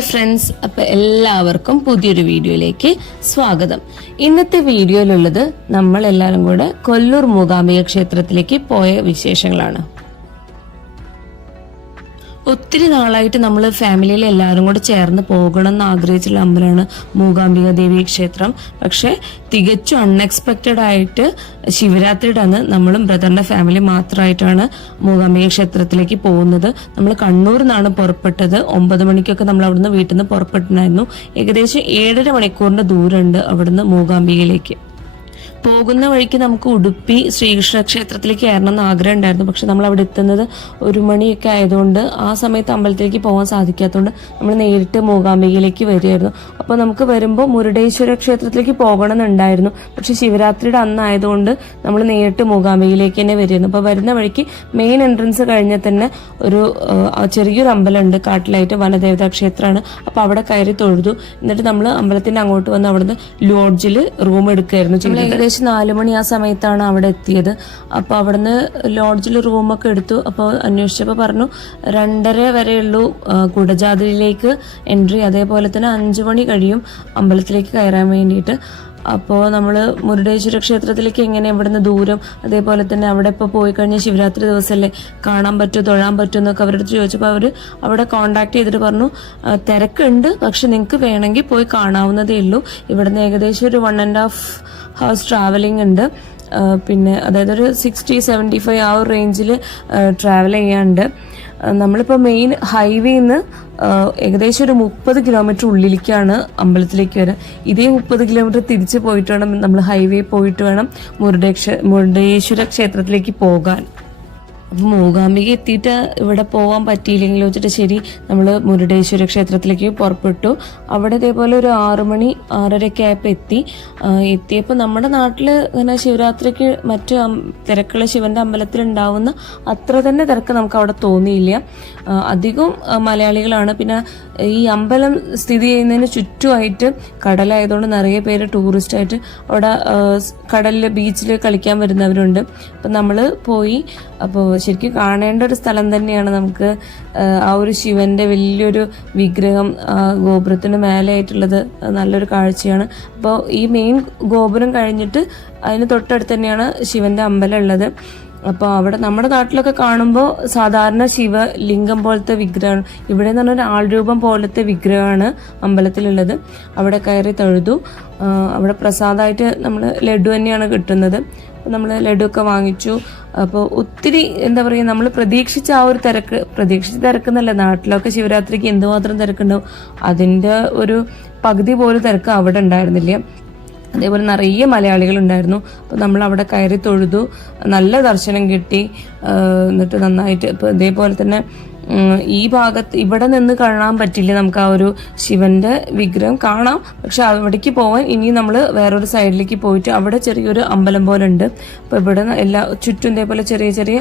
Hi friends, അപ്പോൾ എല്ലാവർക്കും പുതിയൊരു വീഡിയോയിലേക്ക് സ്വാഗതം. ഇന്നത്തെ വീഡിയോയിലുള്ളത് നമ്മൾ എല്ലാവരും കൂടെ കൊല്ലൂർ മൂകാംബിക ക്ഷേത്രത്തിലേക്ക് പോയ വിശേഷങ്ങളാണ്. ഒത്തിരി നാളായിട്ട് നമ്മൾ ഫാമിലിയിൽ എല്ലാവരും കൂടെ ചേർന്ന് പോകണം എന്ന് ആഗ്രഹിച്ചുള്ള അമ്പലമാണ് മൂകാംബിക ദേവി ക്ഷേത്രം. പക്ഷെ തികച്ചും അൺഎക്സ്പെക്റ്റഡ് ആയിട്ട് ശിവരാത്രിയുടെ അന്ന് നമ്മളും ബ്രദറിന്റെ ഫാമിലി മാത്രമായിട്ടാണ് മൂകാംബിക ക്ഷേത്രത്തിലേക്ക് പോകുന്നത്. നമ്മൾ കണ്ണൂരിൽ നിന്നാണ് പുറപ്പെട്ടത്. 9 മണിക്കൊക്കെ നമ്മൾ അവിടുന്ന് വീട്ടിൽ നിന്ന് പുറപ്പെട്ടിട്ടുണ്ടായിരുന്നു. ഏകദേശം 7.5 മണിക്കൂറിന്റെ ദൂരമുണ്ട് അവിടുന്ന് മൂകാംബികയിലേക്ക്. പോകുന്ന വഴിക്ക് നമുക്ക് ഉടുപ്പി ശ്രീകൃഷ്ണ ക്ഷേത്രത്തിലേക്ക് കയറണം എന്ന് ആഗ്രഹം ഉണ്ടായിരുന്നു. പക്ഷെ നമ്മൾ അവിടെ എത്തുന്നത് 1 മണിയൊക്കെ ആയതുകൊണ്ട് ആ സമയത്ത് അമ്പലത്തിലേക്ക് പോകാൻ സാധിക്കാത്തതുകൊണ്ട് നമ്മൾ നേരിട്ട് മൂകാംബികയിലേക്ക് വരികയായിരുന്നു. അപ്പോൾ നമുക്ക് വരുമ്പോൾ മുരുടേശ്വര ക്ഷേത്രത്തിലേക്ക് പോകണം എന്നുണ്ടായിരുന്നു. പക്ഷെ ശിവരാത്രിയുടെ അന്നായതുകൊണ്ട് നമ്മൾ നേരിട്ട് മൂകാംബികയിലേക്ക് തന്നെ വരികയായിരുന്നു. അപ്പോൾ വരുന്ന വഴിക്ക് മെയിൻ എൻട്രൻസ് കഴിഞ്ഞാൽ തന്നെ ഒരു ചെറിയൊരു അമ്പലമുണ്ട്, കാട്ടിലായിട്ട് വനദേവതാ ക്ഷേത്രമാണ്. അപ്പോൾ അവിടെ കയറി തൊഴുതു. എന്നിട്ട് നമ്മൾ അമ്പലത്തിന്റെ അങ്ങോട്ട് വന്ന് അവിടുന്ന് ലോഡ്ജിൽ റൂം എടുക്കുകയായിരുന്നു. ഏകദേശം 4 മണി ആ സമയത്താണ് അവിടെ എത്തിയത്. അപ്പോൾ അവിടുന്ന് ലോഡ്ജിൽ റൂമൊക്കെ എടുത്തു. അപ്പോൾ അന്വേഷിച്ചപ്പോൾ പറഞ്ഞു 2:30 വരെയുള്ളൂ കുടജാദ്രിയിലേക്ക് എൻട്രി. അതേപോലെ തന്നെ 5 മണി കഴിയും അമ്പലത്തിലേക്ക് കയറാൻ വേണ്ടിയിട്ട്. അപ്പോൾ നമ്മൾ മുരുടേശ്വര ക്ഷേത്രത്തിലേക്ക് എങ്ങനെ ഇവിടുന്ന് ദൂരം, അതേപോലെ തന്നെ അവിടെ ഇപ്പോൾ പോയി കഴിഞ്ഞാൽ ശിവരാത്രി ദിവസമല്ലേ കാണാൻ പറ്റുമോ തൊഴാൻ പറ്റുമോ എന്നൊക്കെ അവരുടെ അടുത്ത് ചോദിച്ചപ്പോൾ അവർ അവിടെ കോണ്ടാക്ട് ചെയ്തിട്ട് പറഞ്ഞു തിരക്കുണ്ട്, പക്ഷെ നിങ്ങൾക്ക് വേണമെങ്കിൽ പോയി കാണാവുന്നതേ ഉള്ളൂ. ഇവിടുന്ന് ഏകദേശം ഒരു 1.5 hours ട്രാവലിംഗ് ഉണ്ട്. പിന്നെ അതായത് ഒരു 60-75 ആ ഒരു റേഞ്ചിൽ ട്രാവൽ ചെയ്യാനുണ്ട്. നമ്മളിപ്പോൾ മെയിൻ ഹൈവേന്ന് ഏകദേശം ഒരു 30 കിലോമീറ്റർ ഉള്ളിലേക്കാണ് അമ്പലത്തിലേക്ക് വരിക. ഇതേ 30 കിലോമീറ്റർ തിരിച്ച് പോയിട്ട് വേണം നമ്മൾ ഹൈവേ പോയിട്ട് വേണം മുരുടേശ്വര ക്ഷേത്രത്തിലേക്ക് പോകാൻ. അപ്പം മൂകാംബിക എത്തിയിട്ട് ഇവിടെ പോകാൻ പറ്റിയില്ലെങ്കിൽ വെച്ചിട്ട് ശരി നമ്മൾ മുരുടേശ്വര ക്ഷേത്രത്തിലേക്ക് പുറപ്പെട്ടു. അവിടെ ഇതേപോലെ ഒരു 6 മണി 6:30 ആയപ്പോൾ എത്തിയപ്പോൾ നമ്മുടെ നാട്ടിൽ ഇങ്ങനെ ശിവരാത്രിക്ക് മറ്റ് തിരക്കുള്ള ശിവന്റെ അമ്പലത്തിൽ ഉണ്ടാവുന്ന അത്ര തന്നെ തിരക്ക് നമുക്ക് അവിടെ തോന്നിയില്ല. അധികം മലയാളികളാണ്. പിന്നെ ഈ അമ്പലം സ്ഥിതി ചെയ്യുന്നതിന് ചുറ്റുമായിട്ട് കടലായതുകൊണ്ട് നിറയെ പേര് ടൂറിസ്റ്റായിട്ട് അവിടെ കടലിൽ ബീച്ചിൽ കളിക്കാൻ വരുന്നവരുണ്ട്. അപ്പം നമ്മൾ പോയി. അപ്പോൾ ശരിക്കും കാണേണ്ട ഒരു സ്ഥലം തന്നെയാണ്. നമുക്ക് ആ ഒരു ശിവന്റെ വലിയൊരു വിഗ്രഹം ഗോപുരത്തിന് മേലെയായിട്ടുള്ളത് നല്ലൊരു കാഴ്ചയാണ്. അപ്പോൾ ഈ മെയിൻ ഗോപുരം കഴിഞ്ഞിട്ട് അതിന് തൊട്ടടുത്ത് തന്നെയാണ് ശിവന്റെ അമ്പലം ഉള്ളത്. അപ്പോൾ അവിടെ നമ്മുടെ നാട്ടിലൊക്കെ കാണുമ്പോൾ സാധാരണ ശിവലിംഗം പോലത്തെ വിഗ്രഹമാണ്. ഇവിടെ എന്ന് പറഞ്ഞാൽ ഒരു ആൾരൂപം പോലത്തെ വിഗ്രഹമാണ് അമ്പലത്തിലുള്ളത്. അവിടെ കയറി തൊഴുതു. അവിടെ പ്രസാദമായിട്ട് നമ്മൾ ലഡു തന്നെയാണ് കിട്ടുന്നത്. അപ്പോൾ നമ്മൾ ലഡു ഒക്കെ വാങ്ങിച്ചു. അപ്പോൾ ഒത്തിരി എന്താ പറയുക, നമ്മൾ പ്രതീക്ഷിച്ച ആ ഒരു പ്രതീക്ഷിച്ച തിരക്കെന്നല്ല, നാട്ടിലൊക്കെ ശിവരാത്രിക്ക് എന്തുമാത്രം തിരക്കുണ്ടാവും അതിൻ്റെ ഒരു പകുതി പോലും തിരക്ക് അവിടെ ഉണ്ടായിരുന്നില്ല. അതേപോലെ നിറയെ മലയാളികളുണ്ടായിരുന്നു. അപ്പോൾ നമ്മൾ അവിടെ കയറി തൊഴുതു. നല്ല ദർശനം കിട്ടി. എന്നിട്ട് നന്നായിട്ട് ഇപ്പോൾ ഇതേപോലെ തന്നെ ഈ ഭാഗത്ത് ഇവിടെ നിന്ന് കാണാൻ പറ്റില്ല നമുക്ക് ആ ഒരു ശിവന്റെ വിഗ്രഹം കാണാം. പക്ഷെ അവിടേക്ക് പോകാൻ ഇനി നമ്മൾ വേറൊരു സൈഡിലേക്ക് പോയിട്ട് അവിടെ ചെറിയൊരു അമ്പലം പോലെ ഉണ്ട്. അപ്പോൾ ഇവിടെ എല്ലാ ചുറ്റും ഇതേപോലെ ചെറിയ ചെറിയ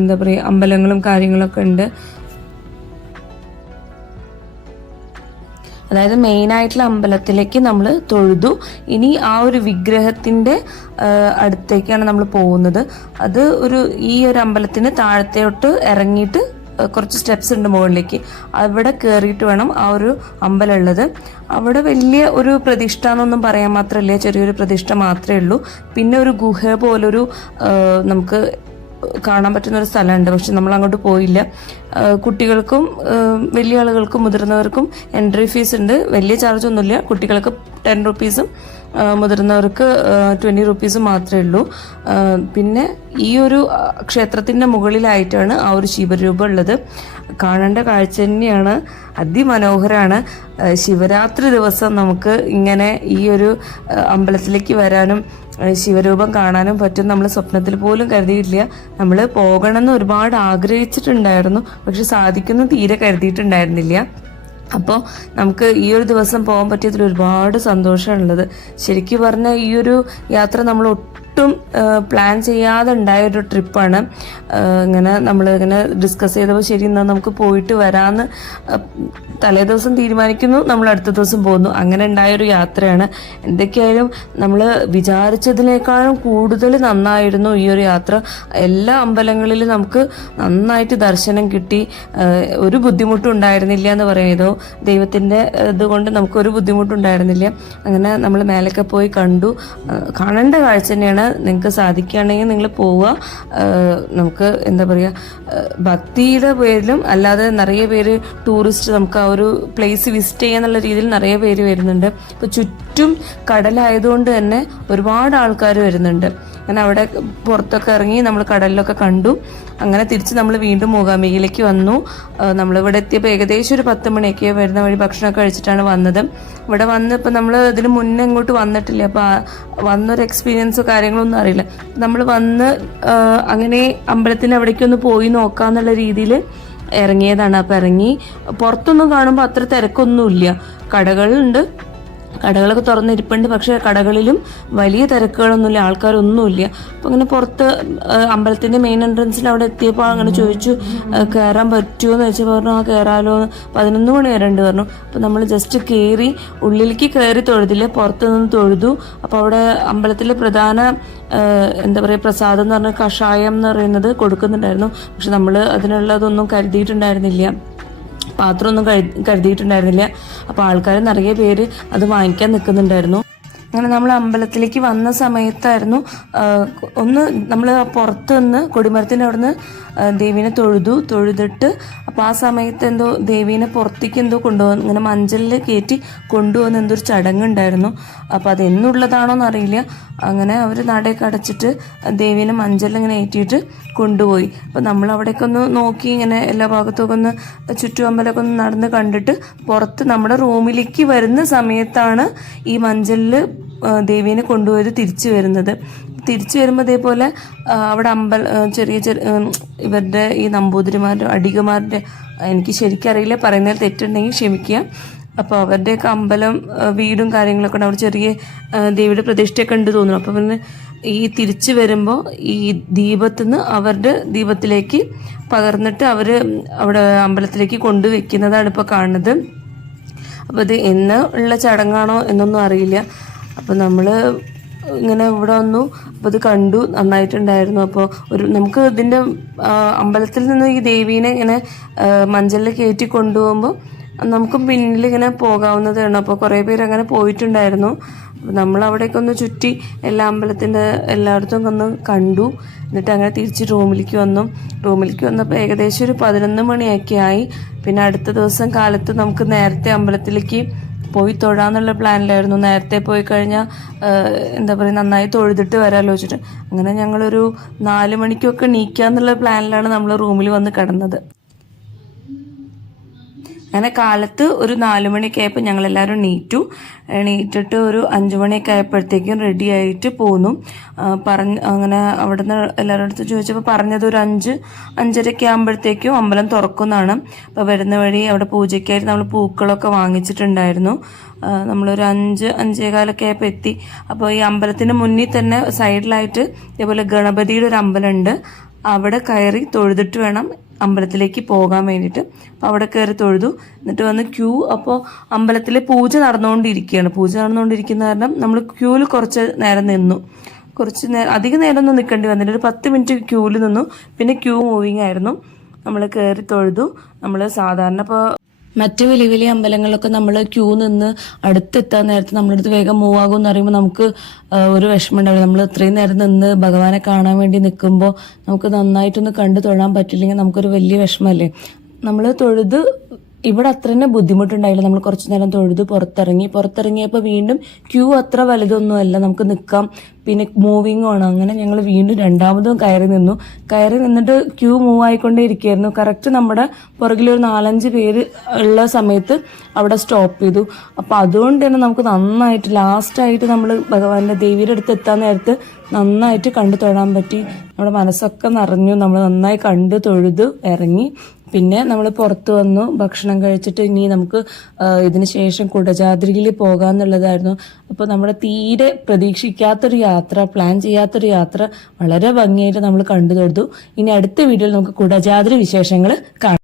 എന്താ പറയുക അമ്പലങ്ങളും കാര്യങ്ങളൊക്കെ ഉണ്ട്. അതായത് മെയിനായിട്ടുള്ള അമ്പലത്തിലേക്ക് നമ്മൾ തൊഴുതു. ഇനി ആ ഒരു വിഗ്രഹത്തിൻ്റെ അടുത്തേക്കാണ് നമ്മൾ പോകുന്നത്. അത് ഈ ഒരു അമ്പലത്തിന് താഴത്തോട്ട് ഇറങ്ങിയിട്ട് കുറച്ച് സ്റ്റെപ്സ് ഉണ്ട് മുകളിലേക്ക്. അവിടെ കയറിയിട്ട് വേണം ആ ഒരു അമ്പലം ഉള്ളത്. അവിടെ വലിയ ഒരു പ്രതിഷ്ഠ എന്നൊന്നും പറയാൻ മാത്രമല്ല, ചെറിയൊരു പ്രതിഷ്ഠ മാത്രമേ ഉള്ളൂ. പിന്നെ ഒരു ഗുഹ പോലൊരു നമുക്ക് കാണാൻ പറ്റുന്ന ഒരു സ്ഥലമുണ്ട്. പക്ഷെ നമ്മൾ അങ്ങോട്ട് പോയില്ല. കുട്ടികൾക്കും വലിയ ആളുകൾക്കും മുതിർന്നവർക്കും എൻട്രി ഫീസ് ഉണ്ട്. വലിയ ചാർജ് ഒന്നുമില്ല. കുട്ടികൾക്ക് 10 rupees മുതിർന്നവർക്ക് 20 rupees മാത്രമേ ഉള്ളൂ. പിന്നെ ഈ ഒരു ക്ഷേത്രത്തിൻ്റെ മുകളിലായിട്ടാണ് ആ ഒരു ശിവരൂപം ഉള്ളത്. കാണേണ്ട കാഴ്ച തന്നെയാണ്. അതിമനോഹരമാണ്. ശിവരാത്രി ദിവസം നമുക്ക് ഇങ്ങനെ ഈ ഒരു അമ്പലത്തിലേക്ക് വരാനും ശിവരൂപം കാണാനും പറ്റും. നമ്മൾ സ്വപ്നത്തിൽ പോലും കരുതിയിട്ടില്ല. നമ്മൾ പോകണമെന്ന് ഒരുപാട് ആഗ്രഹിച്ചിട്ടുണ്ടായിരുന്നു, പക്ഷെ സാധിക്കുന്നു തീരെ കരുതിയിട്ടുണ്ടായിരുന്നില്ല. അപ്പോൾ നമുക്ക് ഈ ഒരു ദിവസം പോകാൻ പറ്റിയതിൽ ഒരുപാട് സന്തോഷമുള്ളത്. ശരിക്കും പറഞ്ഞാൽ ഈ ഒരു യാത്ര നമ്മൾ ഒട്ടും പ്ലാൻ ചെയ്യാതെ ഉണ്ടായൊരു ട്രിപ്പാണ്. ഇങ്ങനെ നമ്മളിങ്ങനെ ഡിസ്കസ് ചെയ്തപ്പോൾ ശരി എന്നാൽ നമുക്ക് പോയിട്ട് വരാമെന്ന് തലേ ദിവസം തീരുമാനിക്കുന്നു, നമ്മൾ അടുത്ത ദിവസം പോകുന്നു. അങ്ങനെ ഉണ്ടായൊരു യാത്രയാണ്. എന്തൊക്കെയായാലും നമ്മൾ വിചാരിച്ചതിനേക്കാളും കൂടുതൽ നന്നായിരുന്നു ഈ ഒരു യാത്ര. എല്ലാ അമ്പലങ്ങളിലും നമുക്ക് നന്നായിട്ട് ദർശനം കിട്ടി. ഒരു ബുദ്ധിമുട്ടും ഉണ്ടായിരുന്നില്ല എന്ന് പറയുന്നു. ദൈവത്തിൻ്റെ ഇതുകൊണ്ട് നമുക്കൊരു ബുദ്ധിമുട്ടുണ്ടായിരുന്നില്ല. അങ്ങനെ നമ്മൾ മേലൊക്കെ പോയി കണ്ടു. കാണേണ്ട കാഴ്ച തന്നെയാണ്. നിങ്ങൾക്ക് സാധിക്കുകയാണെങ്കിൽ നിങ്ങൾ പോവുക. നമുക്ക് എന്താ പറയുക, ഭക്തിയുടെ പേരിലും അല്ലാതെ നിറയെ പേര് ടൂറിസ്റ്റ് നമുക്ക് ആ ഒരു പ്ലേസ് വിസിറ്റ് ചെയ്യാന്നുള്ള രീതിയിൽ നിറയെ പേര് വരുന്നുണ്ട്. ഇപ്പോൾ ചുറ്റും കടലായതുകൊണ്ട് തന്നെ ഒരുപാട് ആൾക്കാർ വരുന്നുണ്ട്. അങ്ങനെ അവിടെ പുറത്തൊക്കെ ഇറങ്ങി നമ്മൾ കടലിലൊക്കെ കണ്ടു. അങ്ങനെ തിരിച്ച് നമ്മൾ വീണ്ടും മൂകാംബികയിലേക്ക് വന്നു. നമ്മളിവിടെ എത്തിയപ്പോൾ ഏകദേശം ഒരു 10 മണിയൊക്കെ വരുന്ന വഴി ഭക്ഷണമൊക്കെ കഴിച്ചിട്ടാണ് വന്നത്. ഇവിടെ വന്ന് ഇപ്പം നമ്മൾ ഇതിന് മുന്നേ ഇങ്ങോട്ട് വന്നിട്ടില്ല. അപ്പോൾ വന്നൊരു എക്സ്പീരിയൻസോ കാര്യങ്ങളൊന്നും അറിയില്ല. നമ്മൾ വന്ന് അങ്ങനെ അമ്പലത്തിൻ്റെ അവിടേക്കൊന്ന് പോയി നോക്കാന്നുള്ള രീതിയിൽ ഇറങ്ങിയതാണ്. അപ്പം ഇറങ്ങി പുറത്തൊന്നും കാണുമ്പോൾ അത്ര തിരക്കൊന്നുമില്ല. കടകളുണ്ട്, കടകളൊക്കെ തുറന്നിരിപ്പുണ്ട്. പക്ഷേ കടകളിലും വലിയ തിരക്കുകളൊന്നുമില്ല, ആൾക്കാരൊന്നുമില്ല. അപ്പം അങ്ങനെ പുറത്ത് അമ്പലത്തിൻ്റെ മെയിൻ എൻട്രൻസിൽ അവിടെ എത്തിയപ്പോൾ അങ്ങനെ ചോദിച്ചു കയറാൻ പറ്റുമോ എന്ന് വെച്ചാൽ പറഞ്ഞു ആ കയറാലോ. 11 മണി വരെ ഉണ്ട് പറഞ്ഞു. അപ്പം നമ്മൾ ജസ്റ്റ് കയറി, ഉള്ളിലേക്ക് കയറി തൊഴുതില്ല, പുറത്ത് നിന്ന് തൊഴുതു. അപ്പോൾ അവിടെ അമ്പലത്തിലെ പ്രധാന എന്താ പറയുക പ്രസാദം എന്ന് പറഞ്ഞാൽ കഷായം എന്ന് പറയുന്നത് കൊടുക്കുന്നുണ്ടായിരുന്നു. പക്ഷെ നമ്മൾ അതിനുള്ളതൊന്നും കരുതിയിട്ടുണ്ടായിരുന്നില്ല, പാത്രമൊന്നും കരുതിയിട്ടുണ്ടായിരുന്നില്ല. അപ്പോൾ ആൾക്കാർ നിറയെ പേര് അത് വാങ്ങിക്കാൻ നിൽക്കുന്നുണ്ടായിരുന്നു. അങ്ങനെ നമ്മൾ അമ്പലത്തിലേക്ക് വന്ന സമയത്തായിരുന്നു ഒന്ന് നമ്മൾ പുറത്ത് നിന്ന് കൊടിമരത്തിൻ്റെ അവിടെ നിന്ന് ദേവീനെ തൊഴുതിട്ട് അപ്പോൾ ആ സമയത്ത് എന്തോ ദേവീനെ പുറത്തേക്ക് എന്തോ കൊണ്ടുപോകുന്നു, ഇങ്ങനെ മഞ്ചലിൽ കയറ്റി കൊണ്ടുപോകുന്ന എന്തോ ഒരു ചടങ്ങുണ്ടായിരുന്നു. അപ്പോൾ അത് എന്നുള്ളതാണോ എന്നറിയില്ല. അങ്ങനെ അവർ നടയൊക്കെ അടച്ചിട്ട് ദേവീനെ മഞ്ചലിൽ ഇങ്ങനെ ഏറ്റിയിട്ട് കൊണ്ടുപോയി. അപ്പോൾ നമ്മൾ അവിടേക്ക് ഒന്ന് നോക്കി, ഇങ്ങനെ എല്ലാ ഭാഗത്തൊക്കെ ഒന്ന് ചുറ്റുമമ്പലമൊക്കെ ഒന്ന് നടന്ന് കണ്ടിട്ട് പുറത്ത് നമ്മുടെ റൂമിലേക്ക് വരുന്ന സമയത്താണ് ഈ മഞ്ചലിൽ ദേവീനെ കൊണ്ടുപോയത് തിരിച്ചു വരുന്നത്. തിരിച്ചു വരുമ്പോൾ ഇതേപോലെ അവിടെ ചെറിയ ഇവരുടെ ഈ നമ്പൂതിരിമാരുടെ അടികമാരുടെ, എനിക്ക് ശരിക്കറിയില്ല, പറയുന്നതിൽ തെറ്റുണ്ടെങ്കിൽ ക്ഷമിക്കുക. അപ്പോൾ അവരുടെയൊക്കെ അമ്പലം വീടും കാര്യങ്ങളൊക്കെ ഉണ്ട്. അവിടെ ചെറിയ ദേവിയുടെ പ്രതിഷ്ഠയൊക്കെ ഉണ്ട് തോന്നുന്നു. അപ്പോൾ പിന്നെ ഈ തിരിച്ചു വരുമ്പോൾ ഈ ദീപത്തിൽ നിന്ന് അവരുടെ ദീപത്തിലേക്ക് പകർന്നിട്ട് അവർ അവിടെ അമ്പലത്തിലേക്ക് കൊണ്ടുവയ്ക്കുന്നതാണ് ഇപ്പോൾ കാണുന്നത്. അപ്പോൾ ഇത് എന്ന് ഉള്ള ചടങ്ങാണോ എന്നൊന്നും അറിയില്ല. അപ്പോൾ നമ്മൾ ഇങ്ങനെ ഇവിടെ വന്നു. അപ്പോൾ ഇത് കണ്ടു, നന്നായിട്ടുണ്ടായിരുന്നു. അപ്പോൾ നമുക്ക് ഇതിൻ്റെ അമ്പലത്തിൽ നിന്ന് ഈ ദേവീനെ ഇങ്ങനെ മഞ്ചലിൽ കയറ്റി കൊണ്ടുപോകുമ്പോൾ നമുക്കും പിന്നിൽ ഇങ്ങനെ പോകാവുന്നതാണ്. അപ്പോൾ കുറേ പേര് അങ്ങനെ പോയിട്ടുണ്ടായിരുന്നു. നമ്മൾ അവിടേക്ക് ഒന്ന് ചുറ്റി എല്ലാ അമ്പലത്തിൻ്റെ എല്ലായിടത്തും ഒന്ന് കണ്ടു. എന്നിട്ട് അങ്ങനെ തിരിച്ച് റൂമിലേക്ക് വന്നപ്പോൾ ഏകദേശം ഒരു 11 മണിയൊക്കെ ആയി. പിന്നെ അടുത്ത ദിവസം കാലത്ത് നമുക്ക് നേരത്തെ അമ്പലത്തിലേക്ക് പോയി തൊഴാന്നുള്ള പ്ലാനിലായിരുന്നു. നേരത്തെ പോയി കഴിഞ്ഞാൽ എന്താ പറയുക നന്നായി തൊഴുതിട്ട് വരാമല്ലോ വെച്ചിട്ട് അങ്ങനെ ഞങ്ങളൊരു 4 മണിക്കൊക്കെ എണീക്കാന്നുള്ള പ്ലാനിലാണ് നമ്മൾ റൂമിൽ വന്ന് കിടന്നത്. അങ്ങനെ കാലത്ത് ഒരു 4 മണിയൊക്കെ ആയപ്പോൾ ഞങ്ങളെല്ലാവരും എണീറ്റിട്ട് ഒരു 5 മണിയൊക്കെ ആയപ്പോഴത്തേക്കും റെഡി ആയിട്ട് പോന്നു. അങ്ങനെ അവിടെ നിന്ന് എല്ലാവരുടെ അടുത്ത് ചോദിച്ചപ്പോൾ പറഞ്ഞത് ഒരു 5-5:30 ആകുമ്പോഴത്തേക്കും അമ്പലം തുറക്കുന്നതാണ്. അപ്പോൾ വരുന്ന വഴി അവിടെ പൂജയ്ക്കായിട്ട് നമ്മൾ പൂക്കളൊക്കെ വാങ്ങിച്ചിട്ടുണ്ടായിരുന്നു. നമ്മളൊരു 5-5:15 ആയപ്പോൾ എത്തി. അപ്പോൾ ഈ അമ്പലത്തിന് മുന്നിൽ തന്നെ സൈഡിലായിട്ട് ഇതേപോലെ ഗണപതിയുടെ ഒരു അമ്പലമുണ്ട്. അവിടെ കയറി തൊഴുതിട്ട് വേണം അമ്പലത്തിലേക്ക് പോകാൻ വേണ്ടിയിട്ട്. അപ്പോൾ അവിടെ കയറി തൊഴുതു. എന്നിട്ട് വന്ന് ക്യൂ, അപ്പോൾ അമ്പലത്തിൽ പൂജ നടന്നുകൊണ്ടിരിക്കുന്ന കാരണം നമ്മൾ ക്യൂവിൽ കുറച്ച് നേരം നിന്നു. അധികം നേരം ഒന്നും നിൽക്കേണ്ടി വന്നില്ല. ഒരു 10 മിനിറ്റ് ക്യൂവിൽ നിന്നു. പിന്നെ ക്യൂ മൂവിങ് ആയിരുന്നു. നമ്മൾ കയറി തൊഴുതു. നമ്മൾ സാധാരണ ഇപ്പോൾ മറ്റ് വലിയ വലിയ അമ്പലങ്ങളിലൊക്കെ നമ്മൾ ക്യൂ നിന്ന് അടുത്തെത്താൻ നേരത്ത് നമ്മളടുത്ത് വേഗം മൂവ് ആകും എന്ന് പറയുമ്പോൾ നമുക്ക് ഒരു വിഷമം ഉണ്ടാവില്ല. നമ്മൾ ഇത്രയും നേരം നിന്ന് ഭഗവാനെ കാണാൻ വേണ്ടി നിൽക്കുമ്പോൾ നമുക്ക് നന്നായിട്ടൊന്ന് കണ്ടു തൊഴാൻ പറ്റില്ലെങ്കിൽ നമുക്കൊരു വലിയ വിഷമമല്ലേ. നമ്മൾ തൊഴുത് ഇവിടെ അത്ര തന്നെ ബുദ്ധിമുട്ടുണ്ടായില്ല. നമ്മൾ കുറച്ച് നേരം തൊഴുത് പുറത്തിറങ്ങിയപ്പോൾ വീണ്ടും ക്യൂ അത്ര വലുതൊന്നുമല്ല, നമുക്ക് നിൽക്കാം. പിന്നെ മൂവിങ് ആണ്. അങ്ങനെ ഞങ്ങൾ വീണ്ടും രണ്ടാമതും കയറി നിന്നിട്ട് ക്യൂ മൂവ് ആയിക്കൊണ്ടേ ഇരിക്കുകയായിരുന്നു. കറക്റ്റ് നമ്മുടെ പുറകിലൊരു 4-5 പേര് ഉള്ള സമയത്ത് അവിടെ സ്റ്റോപ്പ് ചെയ്തു. അപ്പോൾ അതുകൊണ്ട് തന്നെ നമുക്ക് നന്നായിട്ട് ലാസ്റ്റായിട്ട് നമ്മൾ ഭഗവാന്റെ ദേവിയുടെ അടുത്ത് എത്താൻ നേരത്ത് നന്നായിട്ട് കണ്ടു തൊഴാൻ പറ്റി. നമ്മുടെ മനസ്സൊക്കെ നിറഞ്ഞു. നമ്മൾ നന്നായി കണ്ടു തൊഴുതു ഇറങ്ങി. പിന്നെ നമ്മൾ പുറത്തു വന്നു, ഭക്ഷണം കഴിച്ചിട്ട് ഇനി നമുക്ക് ഇതിന് ശേഷം കുടജാദ്രിയിൽ പോകാന്നുള്ളതായിരുന്നു. അപ്പോൾ നമ്മുടെ തീരെ പ്രതീക്ഷിക്കാത്തൊരു യാത്ര, പ്ലാൻ ചെയ്യാത്തൊരു യാത്ര വളരെ ഭംഗിയായിട്ട് നമ്മൾ കണ്ടു തൊടുത്തു. ഇനി അടുത്ത വീഡിയോയിൽ നമുക്ക് കുടജാദ്രി വിശേഷങ്ങൾ കാണാം.